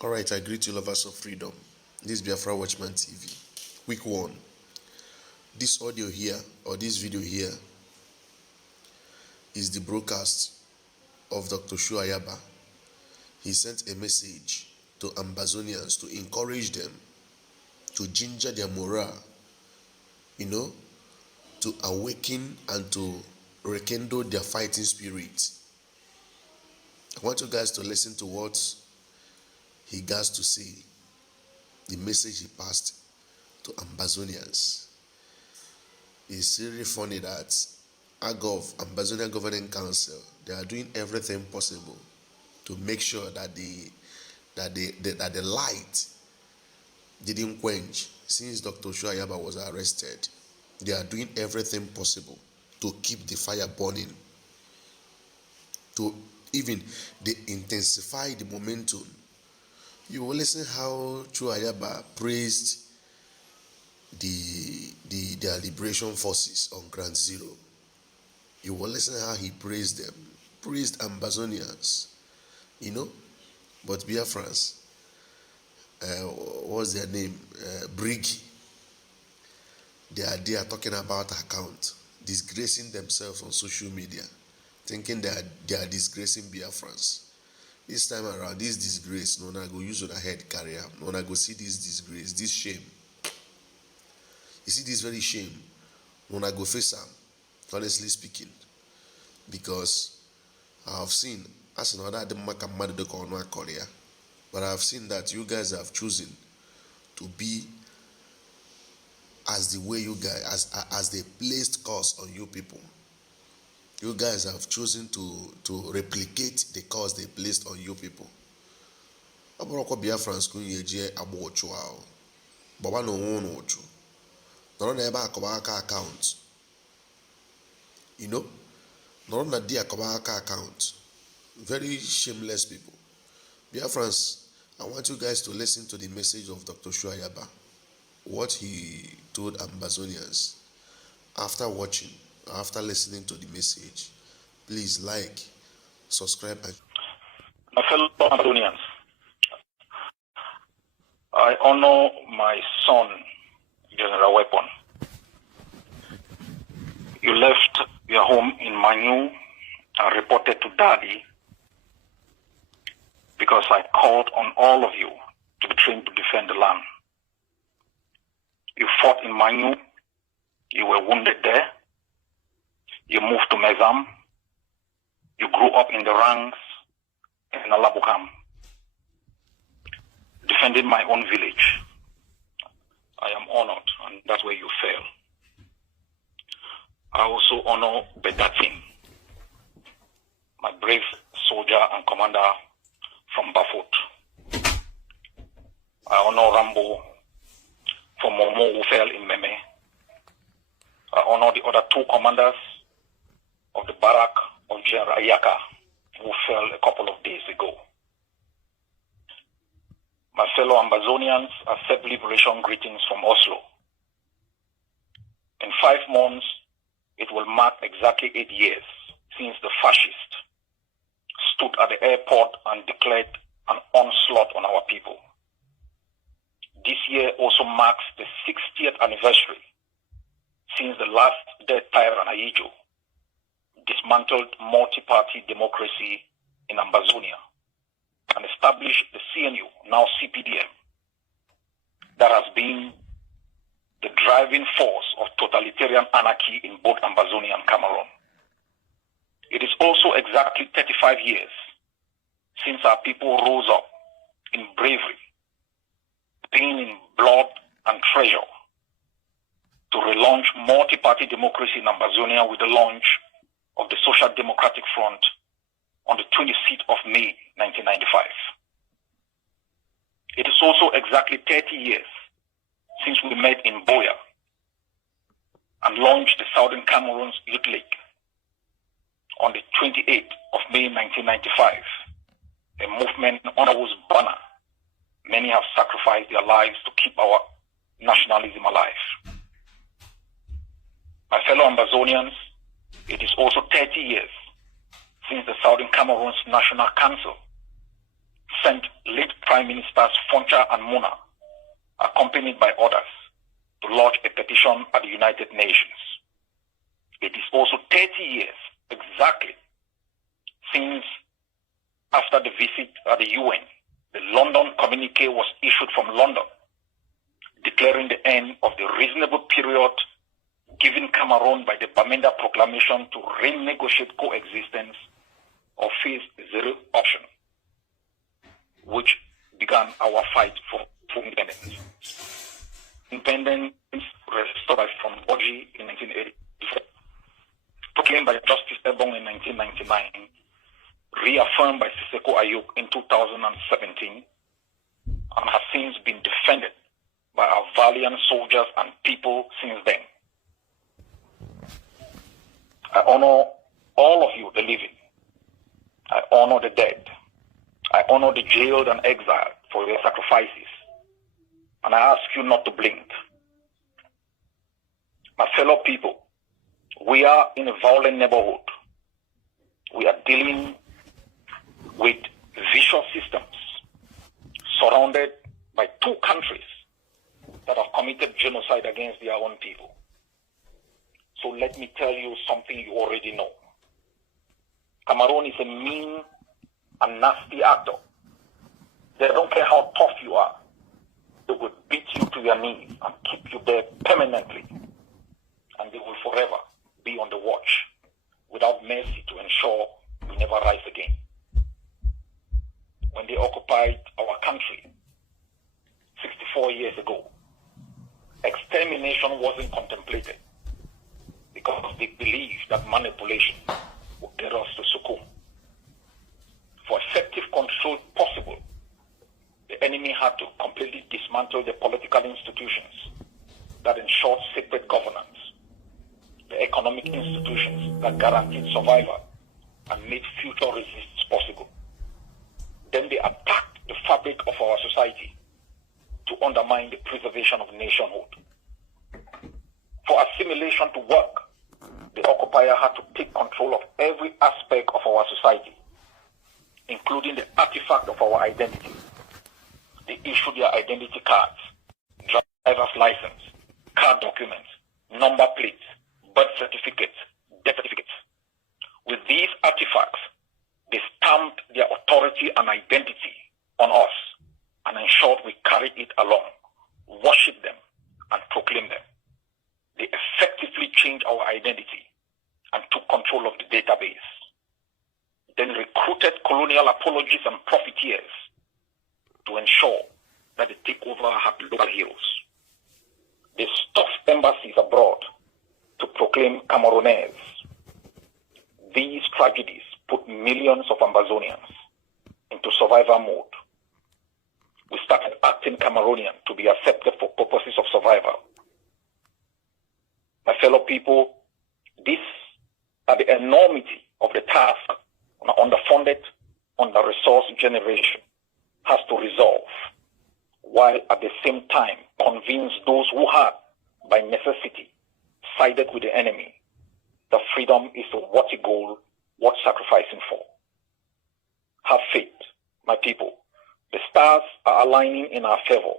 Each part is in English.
All right, I greet you, lovers of freedom. This is Biafra Watchman TV. Week 1. This audio here, or this video here, is the broadcast of Dr. Cho Ayaba. He sent a message to Ambazonians to encourage them, to ginger their morale, to awaken and to rekindle their fighting spirit. I want you guys to listen to what he has to say, the message he passed to Ambazonians. It's really funny that AGOV, Ambazonia Governing Council, they are doing everything possible to make sure that the light didn't quench since Dr. Cho Ayaba was arrested. They are doing everything possible to keep the fire burning, to even they intensify the momentum. You will listen how Cho Ayaba praised their liberation forces on Ground Zero. You will listen how he praised them, praised Ambazonians, but Biafrans, what's their name? Briggy. They are talking about account, disgracing themselves on social media, thinking they are disgracing Biafrans. This time around, this disgrace, no one go use on a head carrier. No one go see this disgrace, this shame. You see this very shame, no one go face them, honestly speaking. Because I have seen, as another Korea, but I have seen that you guys have chosen to be as the way you guys, as they placed curse on you people. You guys have chosen to replicate the curse they placed on you people. Aboroko Biafrans kunyeje abochu ao. Baba no one ochu. No na eba akobaka account. No na dia akobaka account. Very shameless people. Biafrans, I want you guys to listen to the message of Dr. Cho Ayaba. What he told Ambazonians. After listening to the message, please like, subscribe, and my fellow Ambazonians, I honor my son, General Weapon. You left your home in Manu and reported to Daddy because I called on all of you to be trained to defend the land. You fought in Manu. You were wounded there. You moved to Mezam. You grew up in the ranks in Alabukam. Defending my own village. I am honored, and that's where you fail. I also honor Bedatin, my brave soldier and commander from Bafut. I honor Rambo from Momo who fell in Meme. I honor the other 2 commanders of the barrack of General Ayaka who fell a couple of days ago. My fellow Ambazonians, accept liberation greetings from Oslo. In 5 months, it will mark exactly 8 years since the fascists stood at the airport and declared an onslaught on our people. This year also marks the 60th anniversary since the last dead tyrant Ayijo dismantled multi-party democracy in Ambazonia and established the CNU, now CPDM, that has been the driving force of totalitarian anarchy in both Ambazonia and Cameroon. It is also exactly 35 years since our people rose up in bravery, paying in blood and treasure to relaunch multi-party democracy in Ambazonia with the launch of the Social Democratic Front on the 26th of May 1995. It is also exactly 30 years since we met in Boya and launched the Southern Cameroon's Youth League on the 28th of May 1995, a movement under whose banner many have sacrificed their lives to keep our nationalism alive. My fellow Ambazonians, it is also 30 years since the Southern Cameroon's National Council sent late Prime Prime Ministers Foncha and Muna, accompanied by others, to lodge a petition at the United Nations. It is also 30 years exactly since, after the visit at the UN, the London communique was issued from London, declaring the end of the reasonable period given Cameroon by the Bamenda Proclamation to renegotiate coexistence or face zero option, which began our fight for independence. Independence restored by from Boji in 1984, proclaimed by Justice Ebong in 1999, reaffirmed by Siseko Ayuk in 2017, and has since been defended by our valiant soldiers and people since then. I honor all of you, the living. I honor the dead. I honor the jailed and exiled for their sacrifices. And I ask you not to blink. My fellow people, we are in a violent neighborhood. We are dealing with vicious systems surrounded by two countries that have committed genocide against their own people. So let me tell you something you already know. Cameroon is a mean and nasty actor. They don't care how tough you are. They will beat you to your knees and keep you there permanently. And they will forever be on the watch without mercy to ensure you never rise again. When they occupied our country 64 years ago, extermination wasn't contemplated because they believed that manipulation would get us to succumb. For effective control possible, the enemy had to completely dismantle the political institutions that ensured separate governance, the economic institutions that guaranteed survival and made future resistance possible. Then they attacked the fabric of our society to undermine the preservation of nationhood. For assimilation to work, the occupier had to take control of every aspect of our society, including the artifact of our identity. They issued their identity cards, driver's license, car documents, number plates, birth certificates, death certificates. With these artifacts, they stamped their authority and identity on us and ensured we carried it along, worshipped them, and proclaimed them. They effectively changed our identity and took control of the database. Then recruited colonial apologists and profiteers to ensure that the takeover had local heroes. They stuffed embassies abroad to proclaim Cameroonese. These tragedies put millions of Ambazonians into survival mode. We started acting Cameroonian to be accepted for purposes of survival. My fellow people, this are the enormity of the task on underfunded, under-resourced generation has to resolve, while at the same time convince those who had, by necessity, sided with the enemy that freedom is a worthy goal worth sacrificing for. Have faith, my people. The stars are aligning in our favor.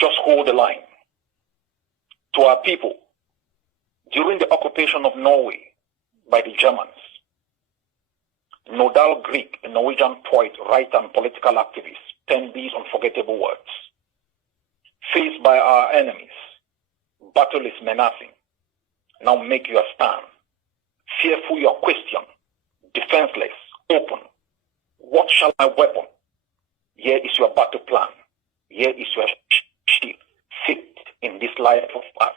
Just hold the line. To our people, during the occupation of Norway by the Germans, Nodal Greek, a Norwegian poet, writer, and political activist, penned these unforgettable words. Faced by our enemies, battle is menacing. Now make your stand. Fearful your question, defenseless, open. What shall my weapon? Here is your battle plan. Here is your shield. Fit in this life of us.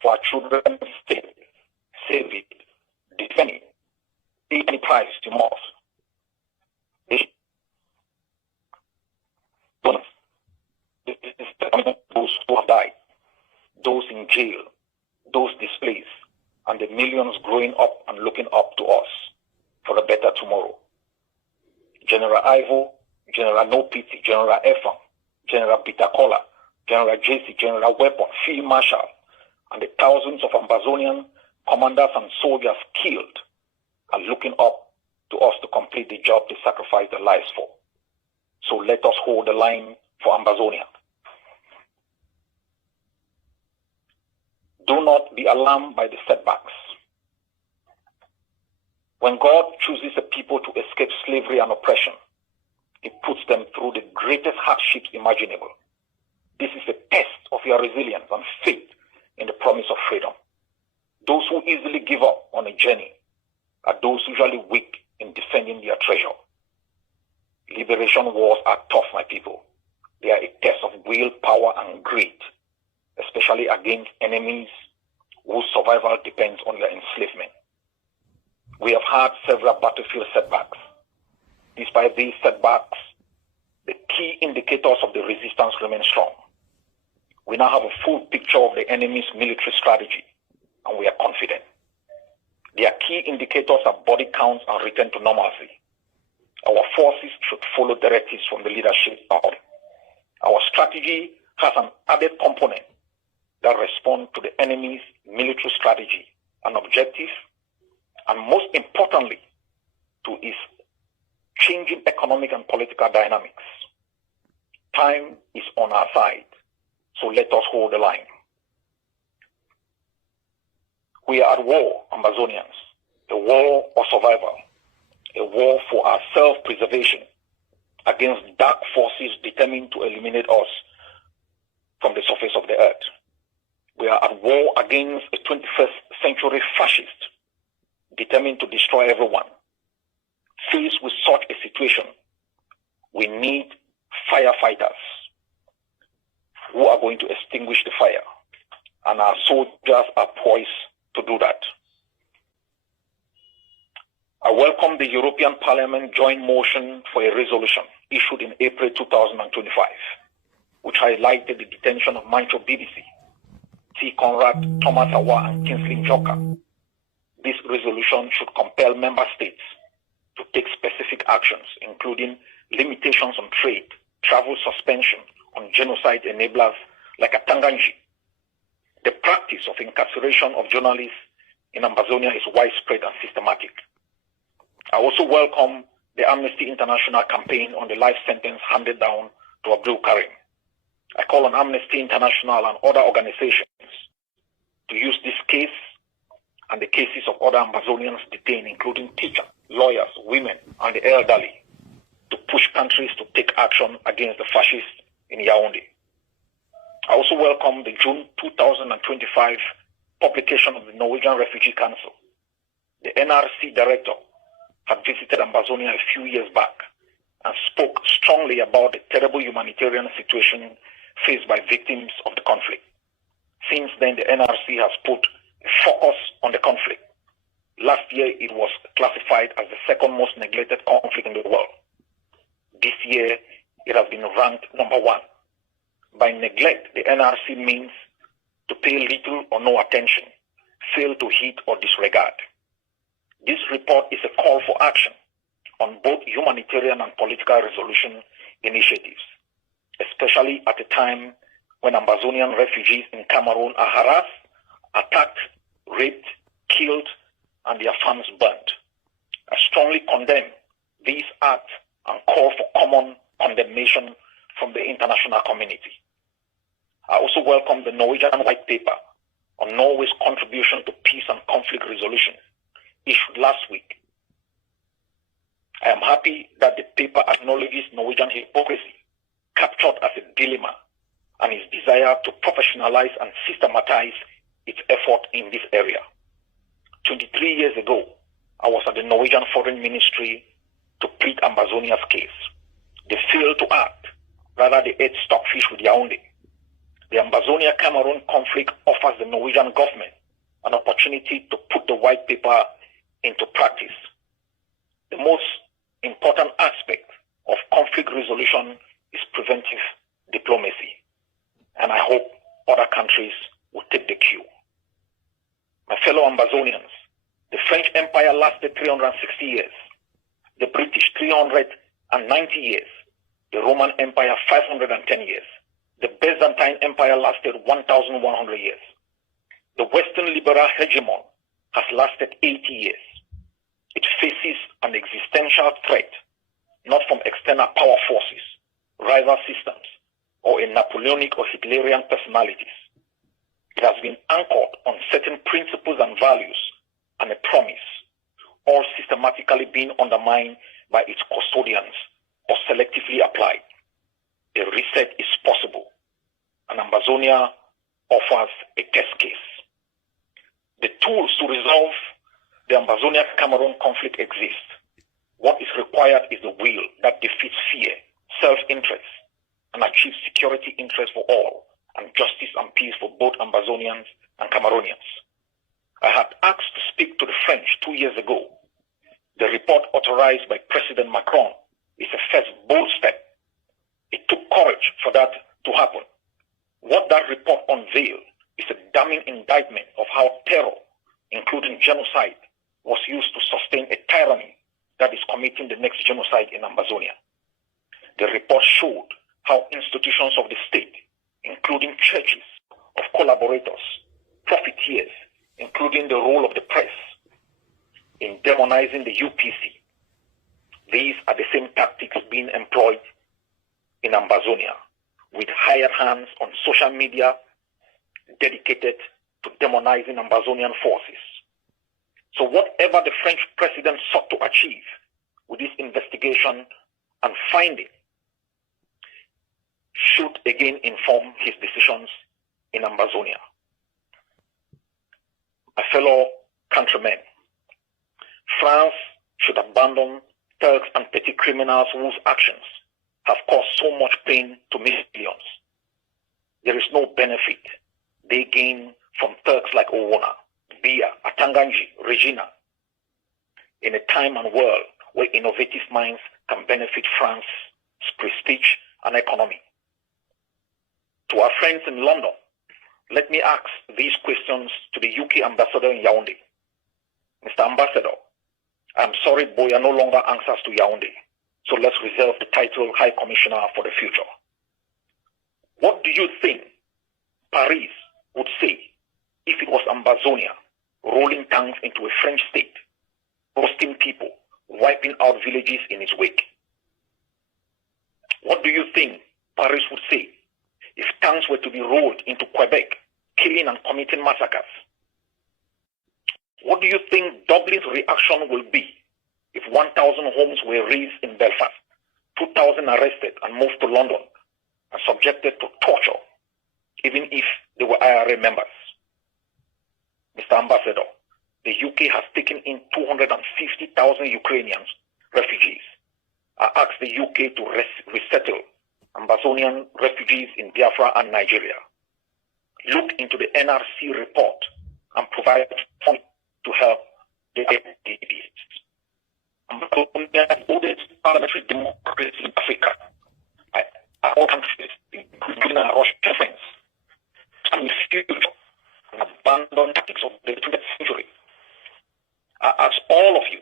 For our children's sake, save it, defend it. Any price you must. Those who have died, those in jail, those displaced, and the millions growing up and looking up to us for a better tomorrow. General Ivo, General No Pity, General Efan, General Bitakola, General JC, General Weapon, Field Marshal, and the thousands of Ambazonian commanders and soldiers killed are looking up to us to complete the job they sacrificed their lives for. So let us hold the line for Ambazonia. Do not be alarmed by the setbacks. When God chooses a people to escape slavery and oppression, He puts them through the greatest hardships imaginable. This is a test of your resilience and faith in the promise of freedom. Those who easily give up on a journey are those usually weak in defending their treasure. Liberation wars are tough, my people. They are a test of will, power, and greed, especially against enemies whose survival depends on their enslavement. We have had several battlefield setbacks. Despite these setbacks, the key indicators of the resistance remain strong. We now have a full picture of the enemy's military strategy, and we are confident. Their key indicators are body counts and return to normalcy. Our forces should follow directives from the leadership. Our strategy has an added component that responds to the enemy's military strategy and objective, and most importantly, to its changing economic and political dynamics. Time is on our side, so let us hold the line. We are at war, Ambazonians, a war of survival, a war for our self-preservation against dark forces determined to eliminate us from the surface of the earth. We are at war against a 21st century fascist determined to destroy everyone. Faced with such a situation, we need firefighters who are going to extinguish the fire, and our soldiers are poised to do that. I welcome the European Parliament joint motion for a resolution issued in April 2025, which highlighted the detention of Mancho BBC, T. Conrad, Thomas Awa, and Kingsley Njoka. This resolution should compel member states to take specific actions, including limitations on trade, travel suspension on genocide enablers like Atanganji. The practice of incarceration of journalists in Ambazonia is widespread and systematic. I also welcome the Amnesty International campaign on the life sentence handed down to Abdul Karim. I call on Amnesty International and other organizations to use this case and the cases of other Ambazonians detained, including teachers, lawyers, women, and the elderly, to push countries to take action against the fascists in Yaoundé. I also welcome the June 2025 publication of the Norwegian Refugee Council. The NRC director had visited Ambazonia a few years back and spoke strongly about the terrible humanitarian situation faced by victims of the conflict. Since then, the NRC has put a focus on the conflict. Last year, it was classified as the second most neglected conflict in the world. This year, it has been ranked number 1. By neglect, the NRC means to pay little or no attention, fail to heed or disregard. This report is a call for action on both humanitarian and political resolution initiatives, especially at a time when Ambazonian refugees in Cameroon are harassed, attacked, raped, killed, and their farms burnt. I strongly condemn these acts and call for common condemnation from the international community. I also welcome the Norwegian White Paper on Norway's contribution to peace and conflict resolution issued last week. I am happy that the paper acknowledges Norwegian hypocrisy, captured as a dilemma, and its desire to professionalize and systematize its effort in this area. 23 years ago, I was at the Norwegian Foreign Ministry to plead Ambazonia's case. They failed to act. Rather, they ate stockfish with Yaoundé. The Ambazonia-Cameroon conflict offers the Norwegian government an opportunity to put the white paper into practice. The most important aspect of conflict resolution is preventive diplomacy, and I hope other countries will take the cue. My fellow Ambazonians, the French Empire lasted 360 years, the British 390 years, the Roman Empire 510 years, the Byzantine Empire lasted 1,100 years. The Western liberal hegemon has lasted 80 years. It faces an existential threat not from external power forces, rival systems, or a Napoleonic or Hitlerian personalities. It has been anchored on certain principles and values and a promise, all systematically being undermined by its custodians or selectively applied. A reset is possible, and Ambazonia offers a test case. The tools to resolve the Ambazonia-Cameroon conflict exist. What is required is the will that defeats fear, self-interest, and achieves security interest for all, and justice and peace for both Ambazonians and Cameroonians. I had asked to speak to the French 2 years ago. The report authorized by President Macron is a first bold step. It took courage for that to happen. What that report unveiled is a damning indictment of how terror, including genocide, was used to sustain a tyranny that is committing the next genocide in Ambazonia. The report showed how institutions of the state, including churches of collaborators, profiteers, including the role of the press, in demonizing the UPC. These are the same tactics being employed in Ambazonia, with hired hands on social media dedicated to demonizing Ambazonian forces. So whatever the French president sought to achieve with this investigation and finding should again inform his decisions in Ambazonia. My fellow countrymen, France should abandon thugs and petty criminals whose actions have caused so much pain to millions. There is no benefit they gain from thugs like Owona, Bia, Atanganji, Regina, in a time and world where innovative minds can benefit France's prestige and economy. To our friends in London, let me ask these questions to the UK ambassador in Yaoundé. Mr. Ambassador, I'm sorry Boya no longer answers to Yaoundé, so let's reserve the title High Commissioner for the future. What do you think Paris would say if it was Ambazonia rolling tanks into a French state, roasting people, wiping out villages in its wake? What do you think Paris would say if tanks were to be rolled into Quebec, killing and committing massacres? What do you think Dublin's reaction will be if 1,000 homes were razed in Belfast, 2,000 arrested and moved to London and subjected to torture, even if they were IRA members? Mr. Ambassador, the UK has taken in 250,000 Ukrainians, refugees. I ask the UK to resettle Ambazonian refugees in Biafra and Nigeria. Look into the NRC report and provide funding to help the ADDs. Ambazonia is the oldest parliamentary democracy in Africa. All countries, including our Russian friends, and refuse and abandon tactics of the 20th century. I ask all of you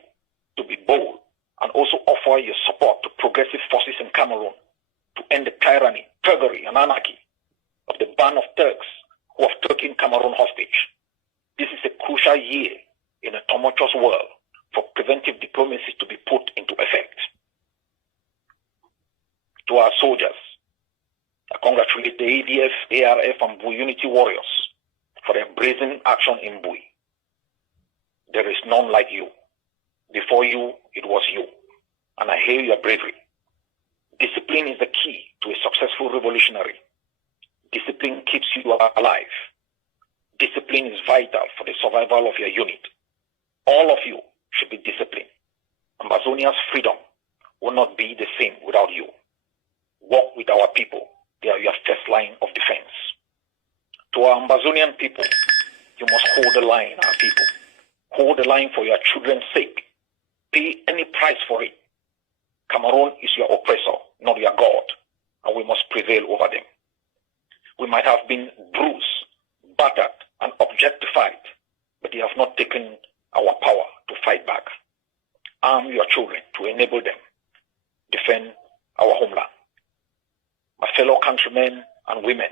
to be bold and also offer your support to progressive forces in Cameroon to end the tyranny, thuggery, and anarchy of the band of Turks who have taken Cameroon hostage. This is a crucial year in a tumultuous world for preventive diplomacy to be put into effect. To our soldiers, I congratulate the ADF, ARF, and Bui Unity Warriors for their brazen action in Bui. There is none like you. Before you, it was you, and I hail your bravery. Discipline is the key to a successful revolutionary. Discipline keeps you alive. Discipline is vital for the survival of your unit. All of you should be disciplined. Ambazonia's freedom will not be the same without you. Walk with our people. They are your first line of defense. To our Ambazonian people, you must hold the line, our people. Hold the line for your children's sake. Pay any price for it. Cameroon is your oppressor, not your God, and we must prevail over them. We might have been bruised, battered, and objectified, but they have not taken our power to fight back. Arm your children to enable them defend our homeland. My fellow countrymen and women,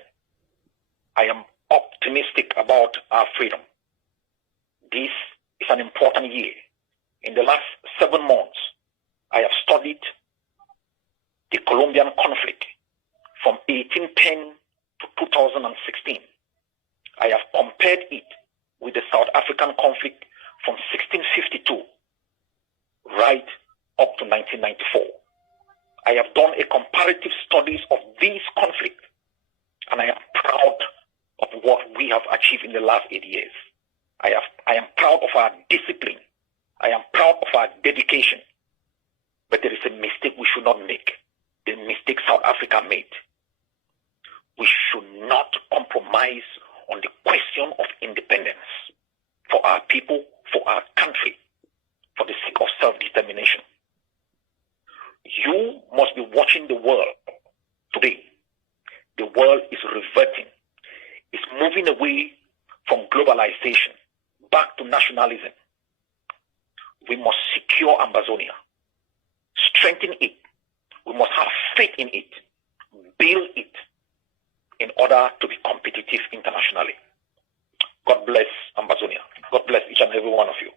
I am optimistic about our freedom. This is an important year. In the last 7 months, I have studied the Colombian conflict from 1810 to 2016. I have compared it with the South African conflict from 1652 right up to 1994. I have done a comparative studies of these conflicts, and I am proud of what we have achieved in the last 8 years. I am proud of our discipline. I am proud of our dedication. But there is a mistake we should not make. The mistake South Africa made. We should not compromise on the question of independence for our people, for our country, for the sake of self-determination. You must be watching the world today. The world is reverting. It's moving away from globalization back to nationalism. We must secure Ambazonia, strengthen it. We must have faith in it, build it in order to be competitive internationally. God bless Ambazonia. God bless each and every one of you.